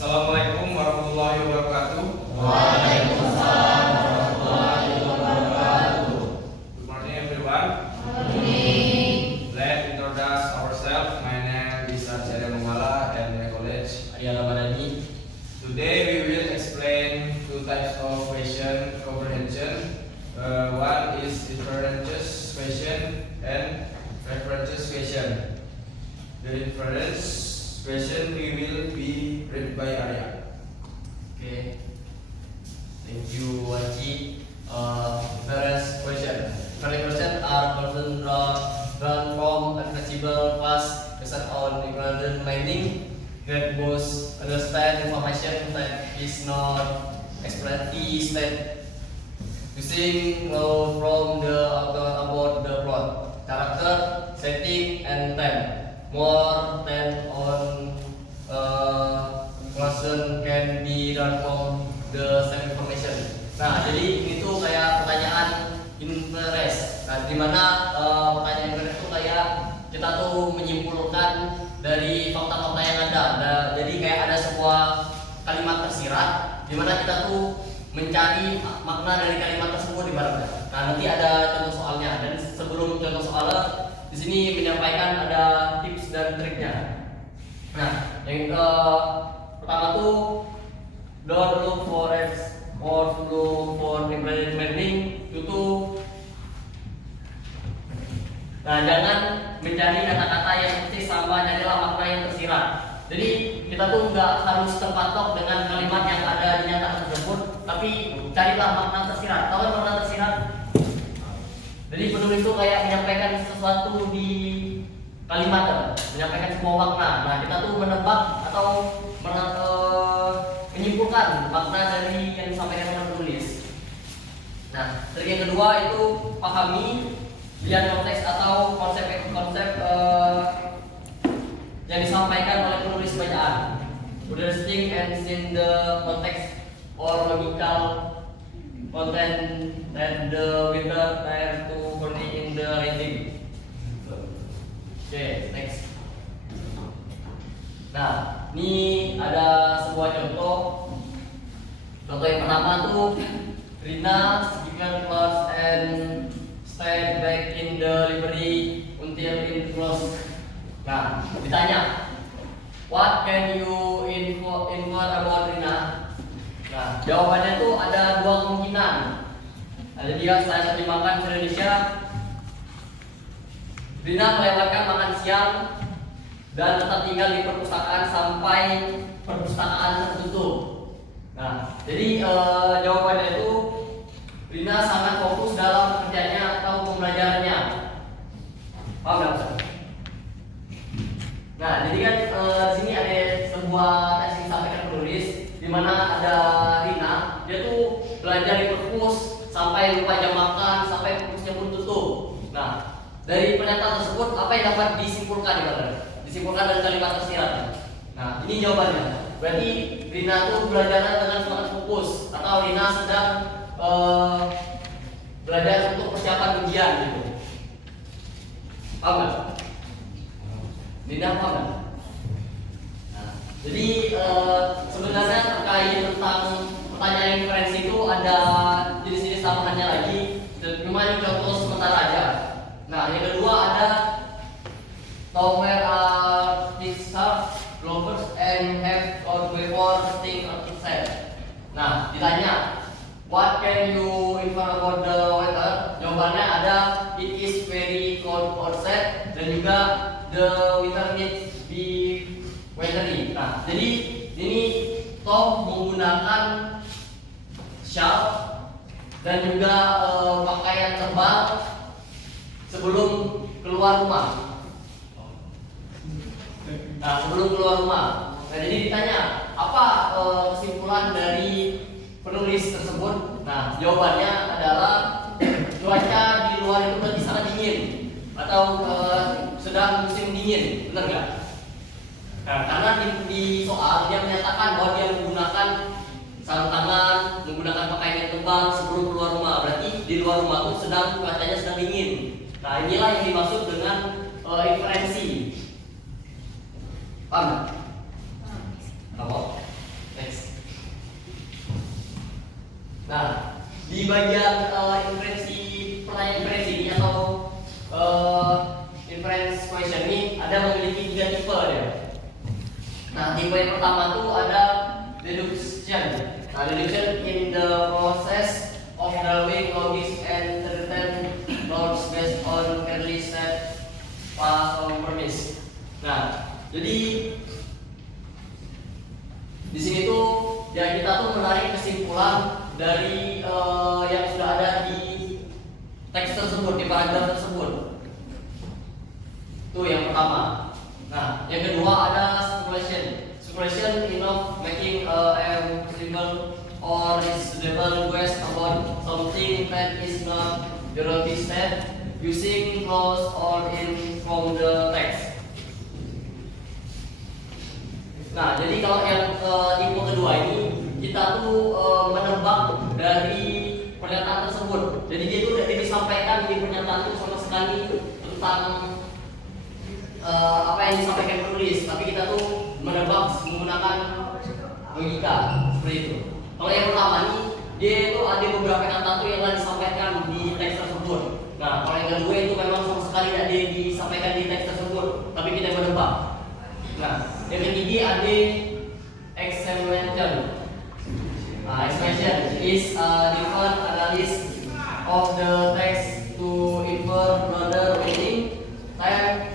Assalamualaikum warahmatullahi wabarakatuh. Waalaikumsalam warahmatullahi wabarakatuh. Good morning everyone. Good morning. Let's introduce ourselves. My name is Arjaya Mangala and my college. Ariana Badani. Today we will explain two types of question comprehension. One is inference question and reference question. The inference question we will be read by Arya. Okay. Thank you, Waji. First question. First question are concerned run from accessible fast based on equivalent learning that both understand information that is not expressly stated using from the author about the plot, character, setting, and time. More than on question can be done from the same information. Nah, jadi ini tuh kayak pertanyaan inference. Nah, dimana pertanyaan inference itu kayak kita tuh menyimpulkan dari fakta-fakta yang ada. Nah, jadi kayak ada sebuah kalimat tersirat, dimana kita tuh mencari makna dari kalimat tersebut ibaratnya. Nah, nanti ada contoh soalnya. Dan sebelum contoh soalnya, di sini menyampaikan ada tips dan triknya. Nah, yang pertama tuh don't look for X or look for implementing learning itu. Nah, jangan mencari kata-kata yang persis sama, carilah makna yang tersirat. Jadi kita tuh nggak harus terpatok dengan kalimat yang ada di nyata tersebut, tapi carilah makna tersirat. Tahu kan makna tersirat? Jadi penulis itu kayak menyampaikan sesuatu di kalimat, menyampaikan sebuah makna. Nah, kita tuh menebak atau menyimpulkan makna dari yang disampaikan oleh penulis. Nah, trik yang kedua itu pahami, lihat konteks atau konsep-konsep yang disampaikan oleh penulis bacaan. Understanding and in the context or logical content that the reader tries to convey in the writing. Okay, next. Nah, ini ada sebuah contoh. Contoh yang pertama tuh Rina given class and stay back in the library until it close. Nah, ditanya, what can you infer about Rina? Nah, jawabannya tuh ada dua kemungkinan. Ada dia setelah dimakan di Indonesia, Rina melewatkan makan siang dan tetap tinggal di perpustakaan sampai perpustakaan tertutup. Nah, jadi jawabannya itu Rina sangat fokus dalam kerjanya atau pembelajarannya. Paham nggak? Nah, jadi kan di sini ada sebuah teks yang disampaikan penulis, di mana ada Rina, dia tuh belajar di perpus sampai lupa jam makan, sampai perpusnya pun tutup. Nah, dari pernyataan tersebut apa yang dapat disimpulkan disimpulkan dari kalimat tersirat. Nah, ini jawabannya. Berarti Rina tuh belajar dengan semangat fokus, atau Rina sedang belajar untuk persiapan ujian gitu. Paham nggak? Rina paham nggak? Nah, jadi sebenarnya terkait tentang pertanyaan inferensi itu ada jenis-jenis tambahannya lagi. Cuma ini contoh sementara aja. Nah, yang kedua ada where are these lovers and have or before thing outside. Nah, ditanya what can you infer about the weather? Jawabannya ada it is very cold outside dan juga the weather needs be weathery. Nah, jadi ini Tom menggunakan shawl dan juga pakaian tebal sebelum keluar rumah. Nah, sebelum keluar rumah. Nah, jadi ditanya apa kesimpulan dari penulis tersebut? Nah, jawabannya adalah cuaca di luar itu berarti sangat dingin atau sedang musim dingin, benar nggak? Nah, karena di soal dia menyatakan bahwa dia menggunakan sarung tangan, menggunakan pakaian yang tebal sebelum keluar rumah. Berarti di luar rumah itu cuacanya sedang dingin. Nah, inilah yang dimaksud dengan inferensi. Paham? Apa? di bagian inferensi pertanyaan inferensi ini atau inference question ini ada memiliki 3 tipe ya. Nah, tipe yang pertama tuh ada deduction. Nah, deduction in the process of drawing logic and certain nodes based on early set past or premise. Nah, jadi di sini tuh ya kita tuh menarik kesimpulan dari yang sudah ada di teks tersebut, di paragraf tersebut. Itu yang pertama. Nah, yang kedua ada speculation. Speculation involves making a reasonable or reasonable guess about something that is not directly said using clause or in from the text. Nah, jadi kalau yang tipe kedua ini kita tuh menebak dari pernyataan tersebut. Jadi dia itu tidak disampaikan di pernyataan itu sama sekali tentang apa yang disampaikan penulis, tapi kita tuh menebak menggunakan logika seperti itu. Kalau yang pertama nih, dia itu ada beberapa kata tuh yang telah disampaikan di teks tersebut. Nah, kalau yang kedua itu memang sama sekali tidak ada disampaikan di teks tersebut, tapi kita menebak. Nah, yang ketiga ada examination. Examination is a different analysis of the text to infer broader meaning, type,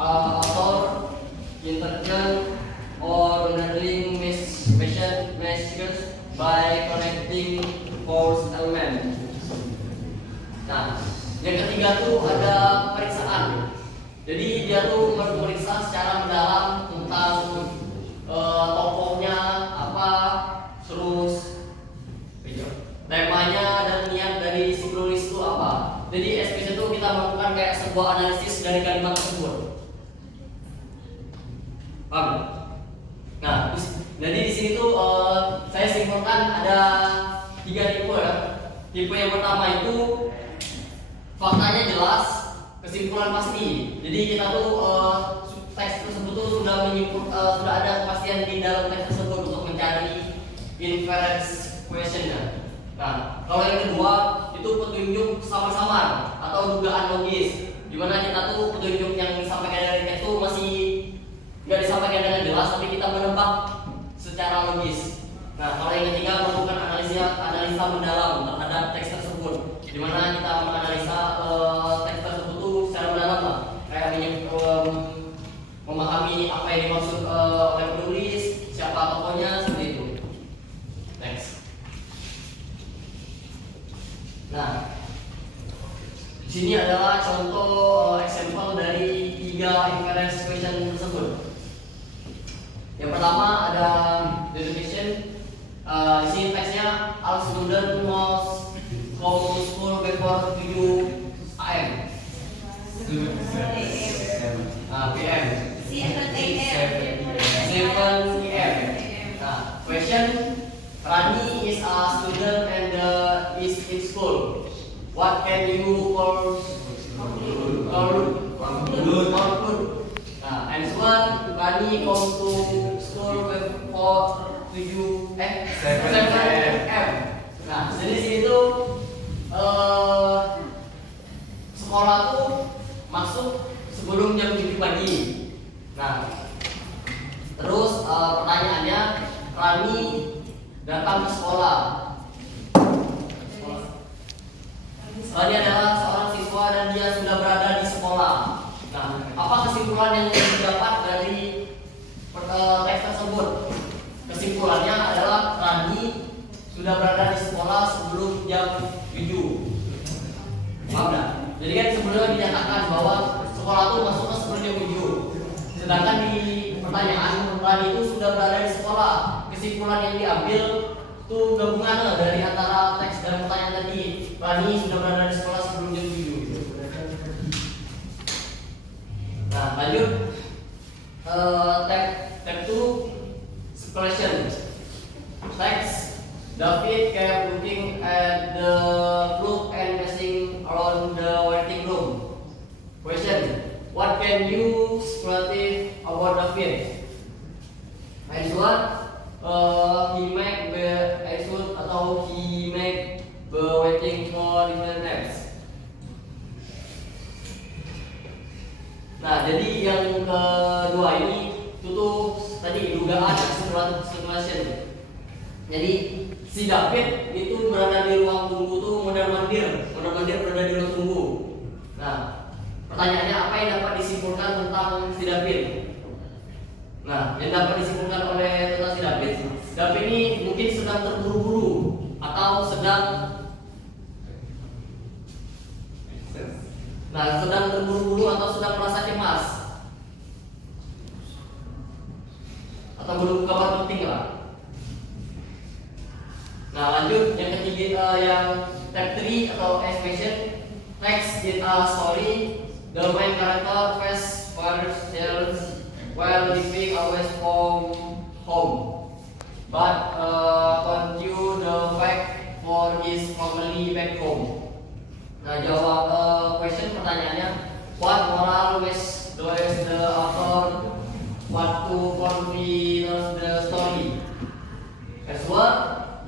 author, intention, or handling messages by connecting force element. Nah, yang ketiga tuh ada periksaan. Jadi dia tuh memeriksa secara mendalam tentang tokohnya apa, terus temanya dan niat dari si penulis itu apa. Jadi SPC itu kita melakukan kayak sebuah analisis dari kalimat tersebut. Paham? Nah, jadi di sini tuh saya simpulkan ada 3 tipe ya. Tipe yang pertama itu faktanya jelas, kesimpulan pasti. Jadi kita tuh teks tersebut tuh sudah sudah ada kepastian di dalam teks tersebut untuk mencari inference question-nya. Nah, kalau yang kedua itu petunjuk samar-samar atau dugaan logis, di mana kita tuh petunjuk yang disampaikan dari teks itu masih nggak disampaikan dengan jelas, tapi kita menebak secara logis. Nah, kalau yang ketiga melakukan analisa mendalam terhadap teks tersebut, di mana kita menganalisa teks tersebut tuh secara mendalam lah, kayak memahami apa yang dimaksud oleh penulis, siapa tokohnya, seperti itu. Next. Nah, di sini adalah contoh example dari 3 inference question tersebut. Yang pertama ada deduction. Di sini teksnya all student must come to school before 7 AM. PM. 7 PM. Nah, question. Rani is a student and is in school. What can you conclude? Nah, answer. Rani comes to school before 7 AM. Nah, jadi di situ sekolah tuh masuk sebelum jam 7 pagi. Nah, terus pertanyaannya, Rani datang ke sekolah. Rani adalah seorang siswa dan dia sudah berada di sekolah. Nah, apa kesimpulan yang didapat dari teks tersebut? Kesimpulannya adalah Rani sudah berada di sekolah sebelum jam 7. Paham nggak? Jadi kan sebelumnya dinyatakan bahwa sekolah itu masuknya sebelum jam 7. Sedangkan di pertanyaan Rani itu sudah berada di sekolah. Kesimpulan yang diambil itu gabungan dari antara teks dan pertanyaan tadi. Rani sudah berada di sekolah sebelum jam 7. Nah, lanjut. Tab 2 question. Text. David kept looking at the clock and pacing around the waiting room. Question. What can you speculate about David? Answer. He make the attitude atau he make the Nah, jadi yang kedua ini itu tuh tadi dugaan situation. Jadi si David itu berada di ruang tunggu tuh mondar-mandir berada di ruang tunggu. Nah, pertanyaannya apa yang dapat disimpulkan tentang si David? Nah, yang dapat disimpulkan oleh tentang si David ini mungkin sedang terburu-buru atau sedang terburu-buru atau sedang merasa cemas atau belum kabar penting lah. Nah, lanjut yang ketiga, yang tab 3 atau expression text in a story. The main character face father's sales while living away from home, but continue the fight for his family back home. Nah, jawab question pertanyaannya, what moral does the author want to convey the story? As what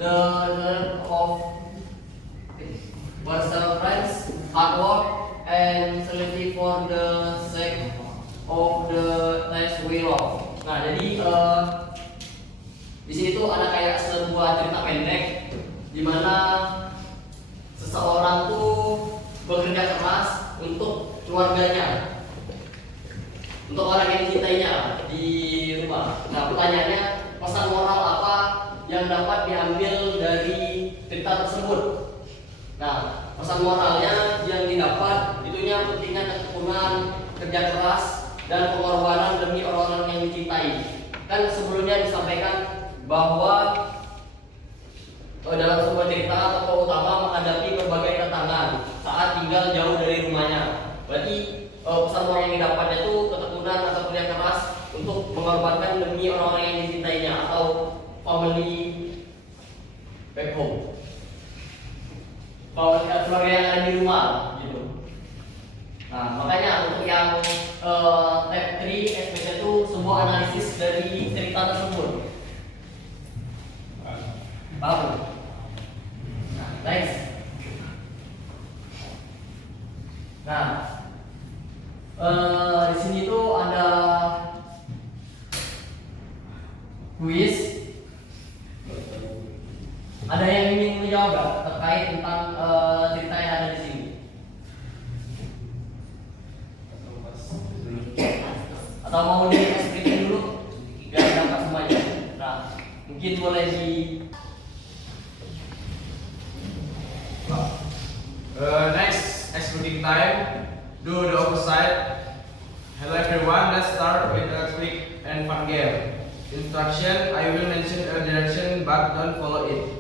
the learn of perseverance, hard work, and solitude for the sake of the life we love. Nah, jadi di sini tuh ada kayak sebuah cerita pendek di mana seseorang tuh bekerja keras untuk keluarganya, untuk orang yang dicintainya di rumah. Nah, pertanyaannya, pesan moral apa yang dapat diambil dari cerita tersebut? Nah, pesan moralnya yang didapat itunya pentingnya ketekunan, kerja keras, dan pengorbanan demi orang-orang yang dicintai. Kan sebelumnya disampaikan bahwa dalam sebuah cerita tokoh utama menghadapi berbagai tantangan saat tinggal jauh dari rumahnya. Berarti pesan moral yang didapatnya itu ketekunan atau kerja keras untuk mengorbankan demi orang-orang yang dicintainya atau family back home, keluarga yang ada di rumah gitu. Nah, makanya untuk yang tab 3 expression itu sebuah analisis dari cerita tersebut. Paham? Next. Nah, di sini tuh ada quiz. Ada yang ingin menjawab gak terkait tentang cerita yang ada di sini? Atau mau di explain dulu? Biar dapat semuanya. Nah, mungkin boleh di next excluding time, do the opposite. Hello everyone, let's start with a quick and fun game. Instruction, I will mention a direction but don't follow it.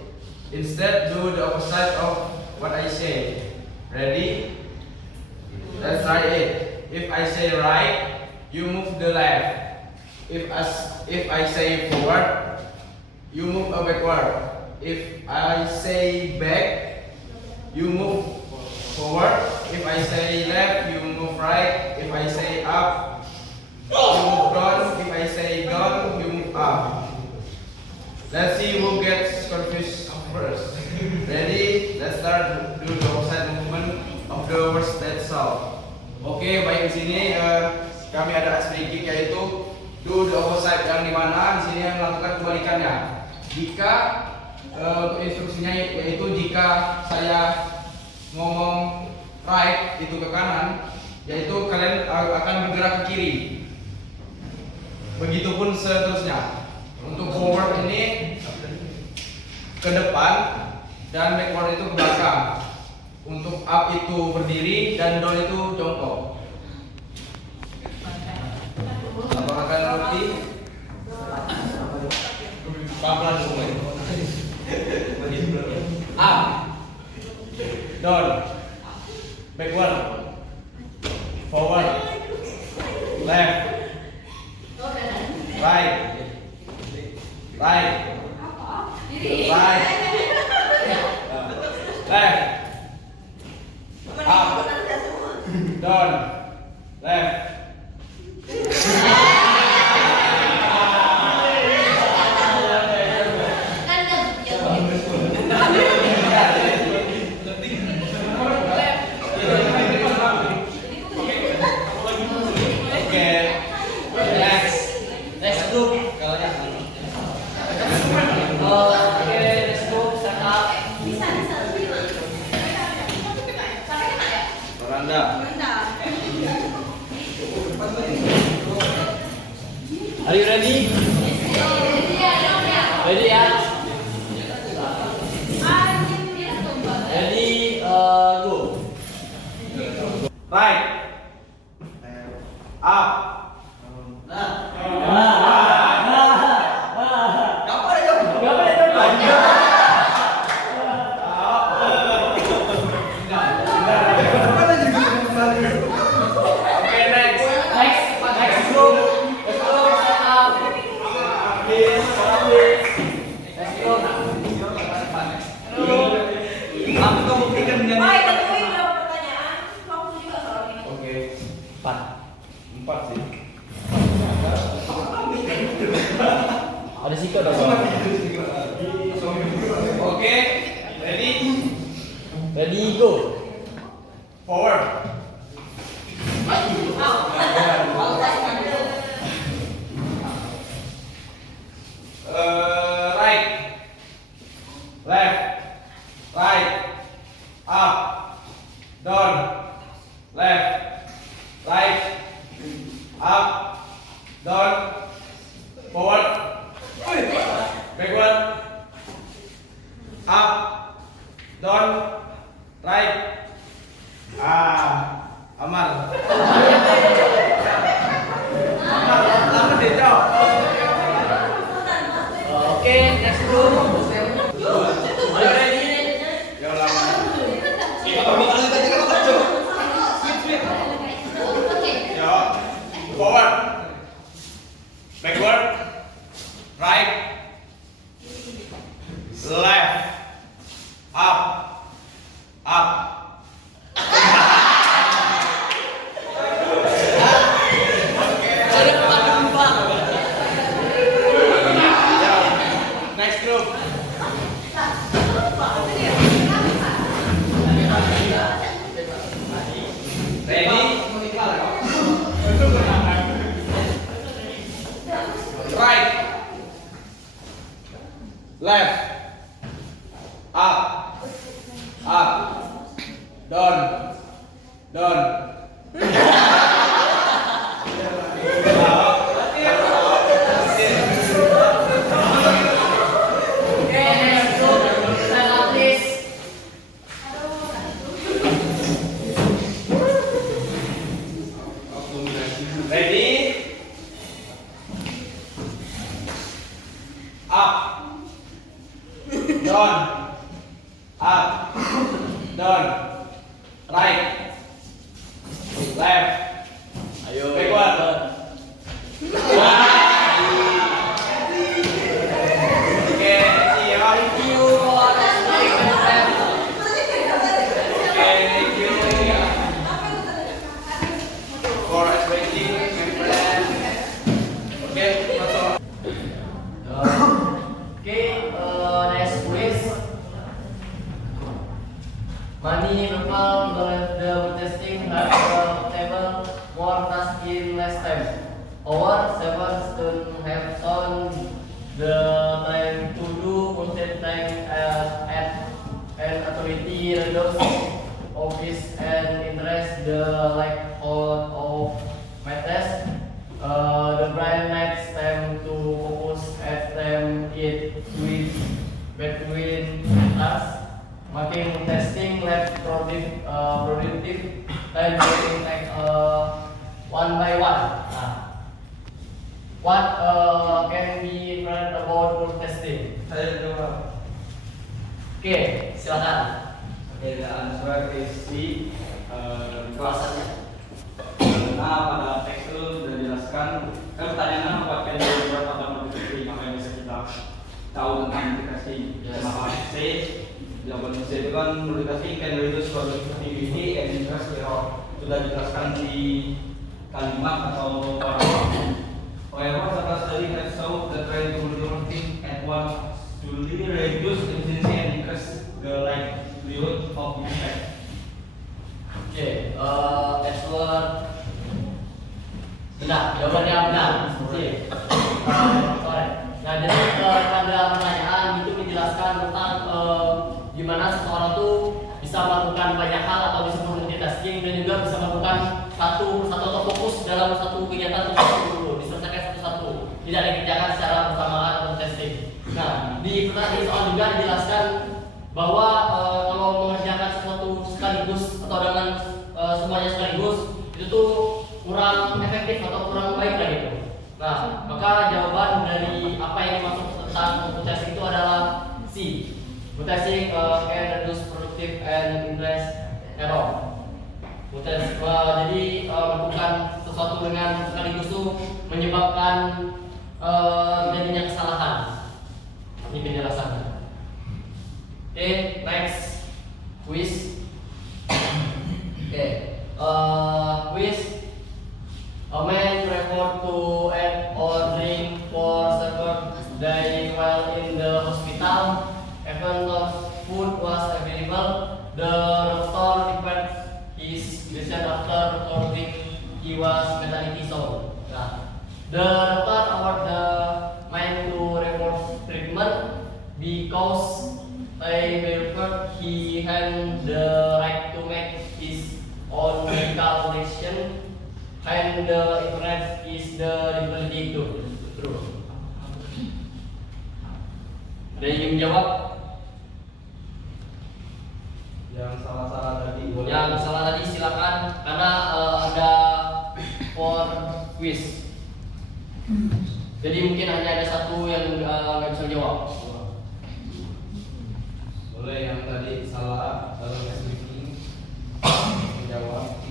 Instead, do the opposite of what I say. Ready? Let's try it. If I say right, you move the left. If I say forward, you move backward. If I say back, you move forward. If I say left, you move right. If I say up, you move down. If I say down, you move up. Let's see who gets confused first. Ready? Let's start. Do the opposite movement of the words that solve. Oke, baik, di sini kami ada speaking yaitu do the opposite, yang dimana di sini yang melakukan kebalikannya. Jika untuk instruksinya yaitu jika saya ngomong right itu ke kanan, yaitu kalian akan bergerak ke kiri. Begitupun seterusnya. Untuk forward ini ke depan dan backward itu ke belakang. Untuk up itu berdiri dan down itu jongkok. Apakah kalian ngerti? Pelan-pelan semua. Up, down, backward, forward, left, right, right, right, left, up, down, left. Are you ready? Ready ya? Ready, go. Right. Up. Okay, next. Next group. Let's go, stand up. Please, please. Let's go. Aku kamu buktikan dengan Oke. 4 sih. Ada situ dong. Oke. Ready? Ready, go. Forward. Right. Left. Right. Up. Down. Left. Right. Up. Down. Forward. Backward. Up. Down. Right. Amal. Lama deh, Cok. Oke, next group. Are you ready? Ya lama. Ya. Forward. Backward. Right. Left. Up. Up. Next group. Ready? Right. Left. Up. Up. Down. Down. Okay, next group. Stand up, please. Ready? Up. Down. Up. Down. Right. Left. Ayo. Backward. Oke, see ya. Thank you for explaining the step. Oke, thank you. For explaining my friend. Oke, masuk. Okay, next quiz. Many people believe the testing have the table more tasks in less time. Our seven students have shown the time to do multitasking at an activity reduce office and interest the lack of my test. The brain needs time to focus at them it with between tasks, making testing less productive than doing like one by one. What can be learned about group testing? Saya jawab. Oke, silakan. Okay, the answer is C. Alasannya. Karena pada teks itu sudah dijelaskan, kan pertanyaannya apa kan beberapa pada multiplikasi, makanya bisa kita tahu tentang multiplikasi. Yes. Maka C, jawaban C itu kan multiplikasi can reduce productivity and increase error. Sudah dijelaskan di kalimat atau paragraf. However, setelah study has shown that trying to do one thing at once truly reduce efficiency and increase the likelihood of mistake. Oke, expert. Benar, jawabannya benar. Oke. Sorry. Nah, jadi pada pertanyaan itu menjelaskan tentang gimana seseorang tuh bisa melakukan banyak hal atau bisa multitasking dan juga bisa melakukan satu atau fokus dalam satu kegiatan tersebut dulu diselesaikan satu-satu. tidak dikerjakan secara bersamaan atau testing. Nah, di pertanyaan soal juga dijelaskan bahwa kalau mengerjakan sesuatu sekaligus atau dengan semuanya sekaligus itu tuh kurang efektif atau kurang baik lah gitu. Nah, maka jawaban dari apa yang dimaksud tentang multitasking itu adalah C. Multitasking can reduce productive and increase error. Jadi melakukan sesuatu dengan sekaligus itu menyebabkan terjadinya kesalahan. Ini penjelasannya. Oke, next quiz. Oke, quiz. A man referred to an ordering for supper dining while in the hospital. Even though food was available, the doctor referred his decision after recording he was mentally sound. Nah, the doctor ordered the man to report treatment because I believed he had the right to make his own medical decision, and the internet is the ability to true. Ada yang ingin menjawab? Yang salah-salah tadi boleh. Yang salah tadi silakan karena ada for quiz. Jadi mungkin hanya ada satu yang nggak bisa jawab. Boleh yang tadi salah dalam speaking menjawab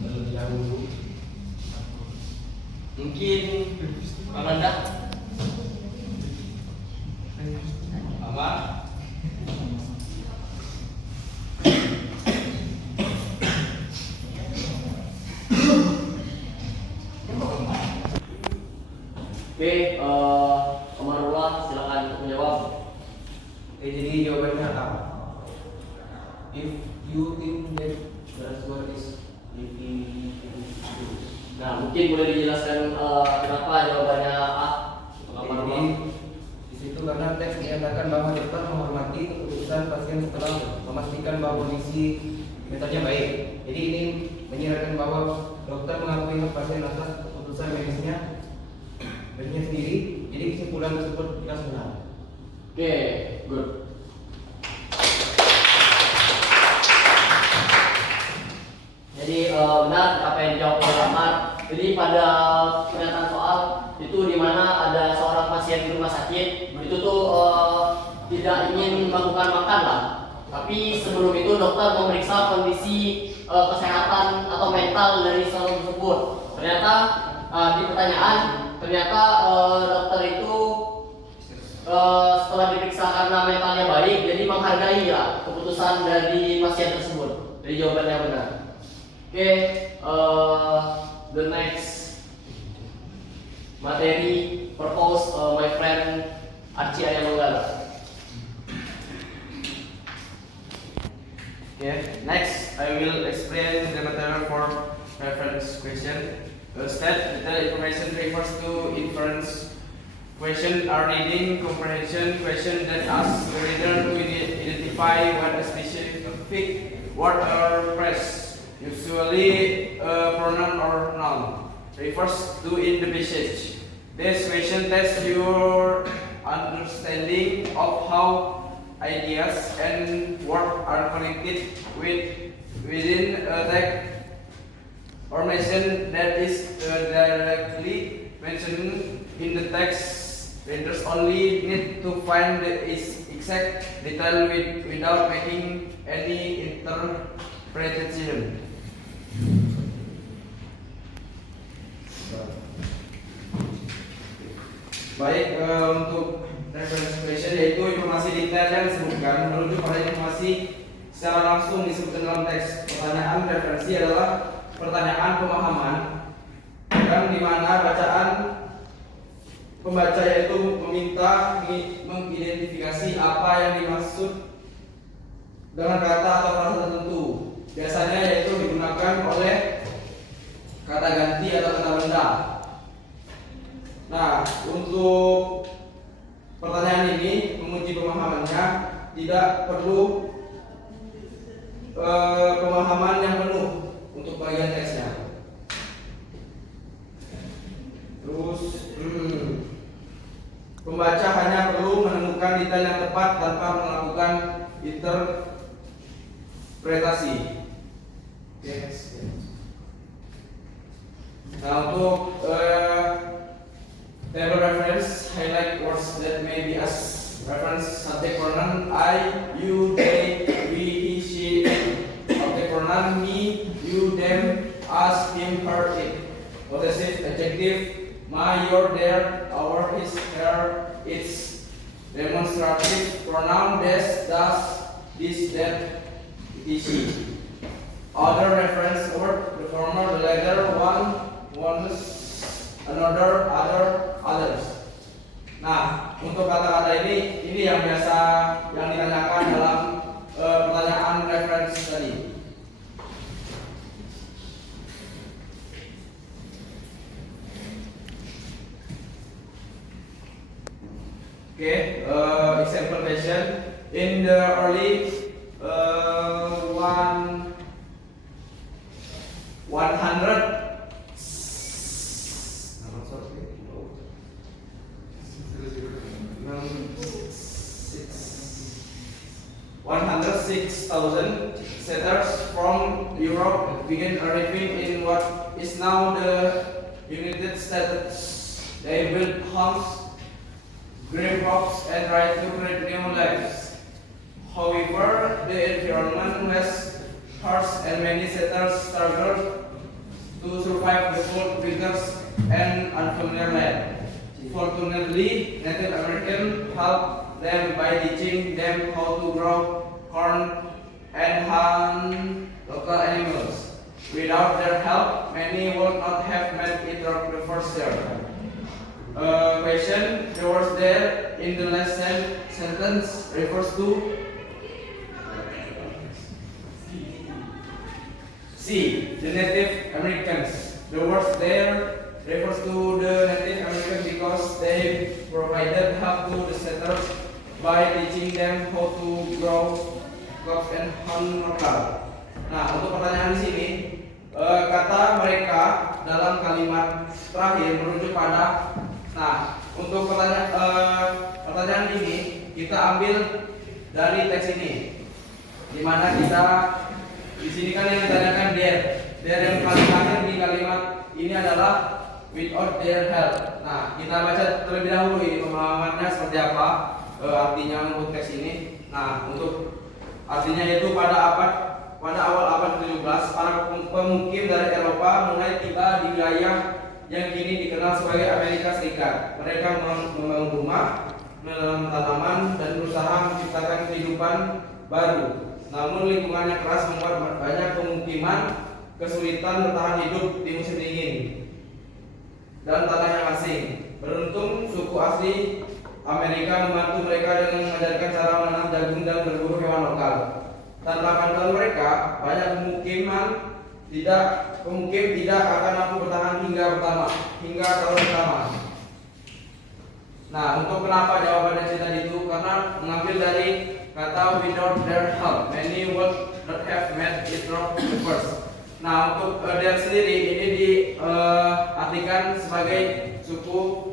terlebih dahulu. Mungkin Amanda. Aman? Oke, Omarullah silakan untuk menjawab. Jadi jawabannya A. If you think that the answer is living. Nah, mungkin boleh dijelaskan kenapa jawabannya A. Jadi di situ karena teks menyatakan bahwa dokter menghormati keputusan pasien setelah memastikan bahwa kondisi metodenya baik. Jadi ini menyiratkan bahwa dokter mengakui hak pasien atas keputusan medisnya sendiri. Jadi kesimpulan tersebut tidak benar. Oke, good. Jadi benar apa yang dijawab oleh Amar. Jadi pada pernyataan soal itu di mana ada seorang pasien di rumah sakit, itu tuh tidak ingin melakukan makan lah. Tapi sebelum itu dokter memeriksa kondisi kesehatan atau mental dari seorang tersebut. Ternyata di pertanyaan dokter itu setelah diperiksa karena mentalnya baik, jadi menghargai ya keputusan dari pasien tersebut. Jadi jawabannya benar. Oke, the next materi propose my friend Archie Ayamanggala. Okay, next I will explain the material for reference question. Step detailed information refers to inference question are reading comprehension question that asks the reader to identify what a specific word or phrase, usually a pronoun or noun, refers to in the passage. This question tests your understanding of how ideas and words are connected within a text or mention that is directly mentioned in the text. Readers only need to find the exact detail without making any interpretation. Baik, untuk reference question yaitu informasi detail yang disebutkan merujuk pada informasi secara langsung disebutkan dalam teks. Pertanyaan referensi adalah pertanyaan pemahaman yang dimana bacaan pembaca yaitu meminta mengidentifikasi apa yang dimaksud dengan kata atau frasa tertentu. Biasanya yaitu digunakan oleh kata ganti atau kata benda. Nah, untuk pertanyaan ini menguji pemahamannya tidak perlu pemahaman yang penuh untuk bagian teksnya. Terus Pembaca hanya perlu menemukan detail yang tepat tanpa melakukan interpretasi. Yes. Nah, untuk table reference, highlight words that may be as reference. Subject pronoun I, you, they, we, he, she. Object pronoun me, you, them, us, him, her, it. Possessive adjective my, your, their, our, his, her, its. Demonstrative pronoun this, thus, this, that, etc. Other reference word, the former, the latter, one, ones, another, other, others. Nah, untuk kata-kata ini yang biasa yang ditanyakan dalam pertanyaan reference tadi. Okay, example question. In the early 100 106,000 settlers from Europe began arriving in what is now the United States. They built homes, grew crops, and tried to create new lives. However, the environment was harsh and many settlers struggled to survive the cold winters and unfamiliar land. Fortunately, Native Americans helped them by teaching them how to grow corn and hunt local animals. Without their help, many would not have made it through the first year. Question: the words there in the last sentence refers to C. The Native Americans. The words there refers to the Native Americans because they provided help to the settlers by teaching them how to grow crops and hunt local. Nah, untuk pertanyaan di sini, kata mereka dalam kalimat terakhir merujuk pada. Nah, untuk pertanyaan ini kita ambil dari teks ini, di mana kita di sini kan yang ditanyakan there yang paling akhir di kalimat ini adalah without their help. Nah, kita baca terlebih dahulu ini pemahamannya seperti apa, artinya untuk teks ini. Nah, untuk artinya yaitu pada awal abad 17 para pemukim dari Eropa mulai tiba di wilayah yang kini dikenal sebagai Amerika Serikat. Mereka membangun rumah, menanam tanaman, dan berusaha menciptakan kehidupan baru. Namun lingkungannya keras membuat banyak pemukiman kesulitan bertahan hidup di musim dingin dan tanah yang asing. Beruntung suku asli Amerika membantu mereka dengan mengajarkan cara menanam jagung dan berburu hewan lokal. Tanpa bantuan mereka, banyak pemukim tidak akan mampu bertahan hingga tahun pertama. Nah, untuk kenapa jawabannya tadi itu karena mengambil dari kata without their help, many would not have made it through the first. Nah, untuk their sendiri ini diartikan sebagai suku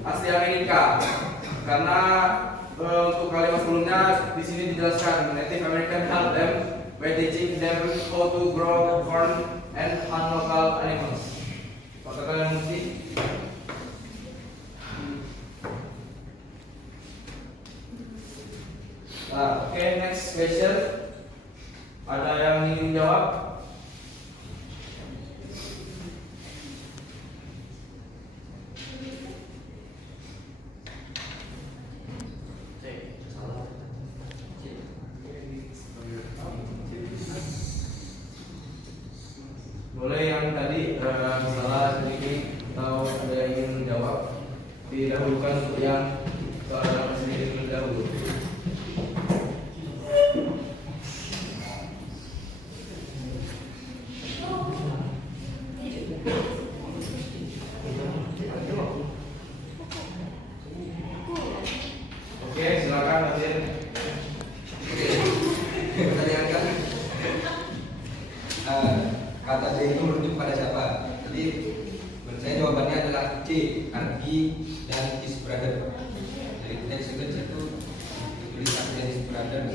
asli Amerika karena untuk kalimat sebelumnya di sini dijelaskan Native American help them by teaching them how to grow corn and hunt local animals. Apakah kalian mengerti? Oke, next question. Ada yang ingin jawab? Boleh yang tadi salah sedikit atau ada yang ingin menjawab, didahulukan untuk yang soal sedikit terlebih dahulu. Oke, silakan Hadir. Pertanyaan kan kata D itu merujuk pada siapa? Jadi menurut saya jawabannya adalah C. Adi dan his brother. Dari teks itu ditulis Adi dan his brother.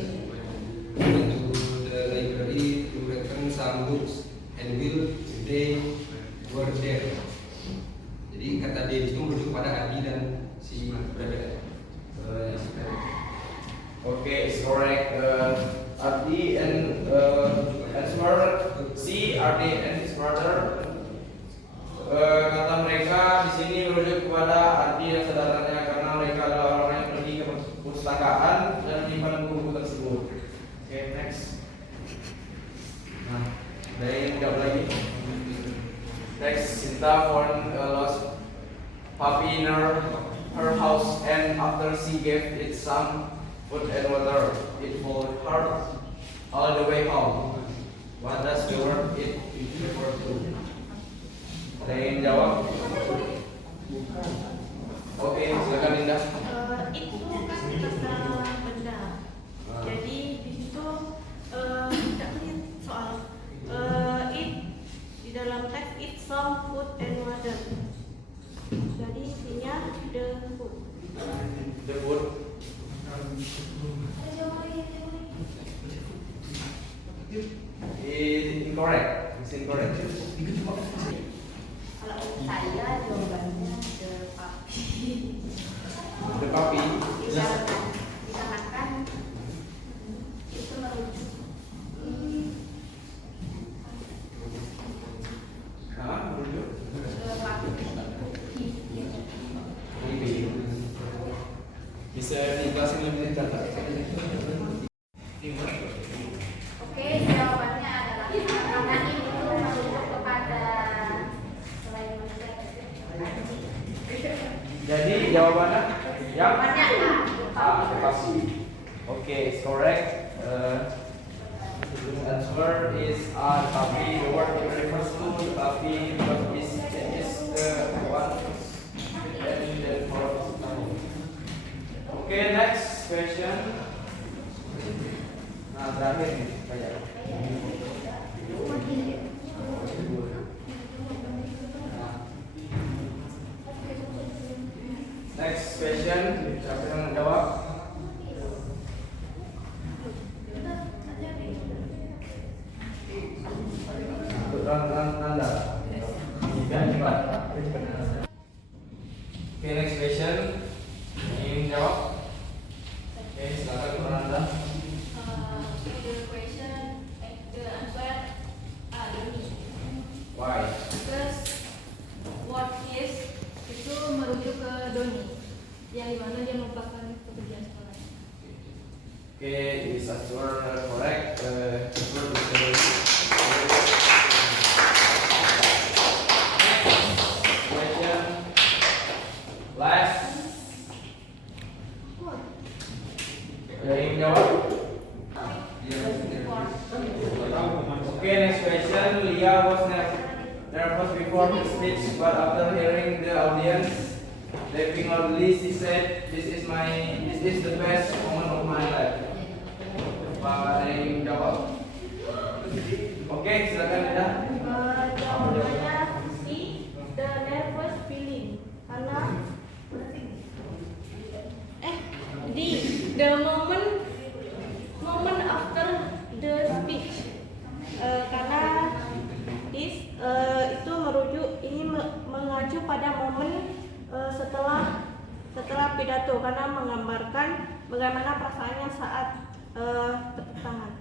Went to the library to return some books and will they were there. Jadi kata they itu merujuk pada Adi dan si brother. Okay, it's correct. Ardi and answer C, Ardi and his brother. Kata mereka di sini merujuk kepada Ardi dan saudaranya karena mereka adalah orang yang pergi ke perpustakaan dan menyimpan buku-buku tersebut. Okay, next. Nah, dari jawab lagi. Next, Sinta found a lost puppy in her house, and after she gave it some food and water, it followed her all the way home. What does the word it refer to? Ada yang jawab? Oke, silakan Linda. Itu kan kata benda. Jadi di situ tidak lihat soal it di dalam teks it some food and water. Jadi intinya the food. The food. Is incorrect. It's incorrect. Kalau saya jawabannya the puppy. The puppy. Dikarenakan itu merujuk Merujuk. ke puppy. Bisa dijelasin lebih detail tak? Oke, jawabannya adalah karena ini itu merujuk kepada selain manusia. Jadi jawabannya yang Jawabannya A, pasti. Okay, it's correct. Answer is A, tapi the word it refers to tapi because it is the one that the first time. Okay, next question. Nah, terakhir nih, kayak. Next question, siapa yang menjawab? Anda. Okay, next question. Ingin jawab? Oke, silakan Anda. The question, the answer Doni. Why? Because what is itu merujuk ke Doni, yang dimana dia merupakan pekerjaan sekolah. Okay, is answer correct? Question. Last. Ada yang jawab? Okay, next question. Leah was nervous before the speech, but after hearing the audience laughing loudly, she said, "This is the best moment of my life." Apa ada yang jawab? Oke, silakan Linda. Jawabannya C, the nervous feeling. Karena D, the moment after the speech. Karena this itu merujuk ini mengacu pada momen setelah pidato karena menggambarkan bagaimana perasaannya saat tepuk tangan.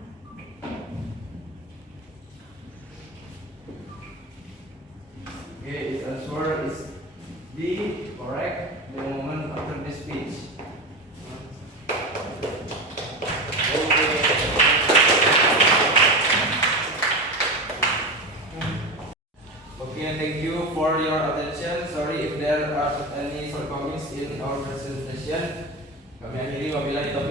Okay, its answer is D, correct. The moment after the speech. Okay, thank you for your attention. Sorry if there are any shortcomings in our presentation. Kami akhiri wabillahi taufiq.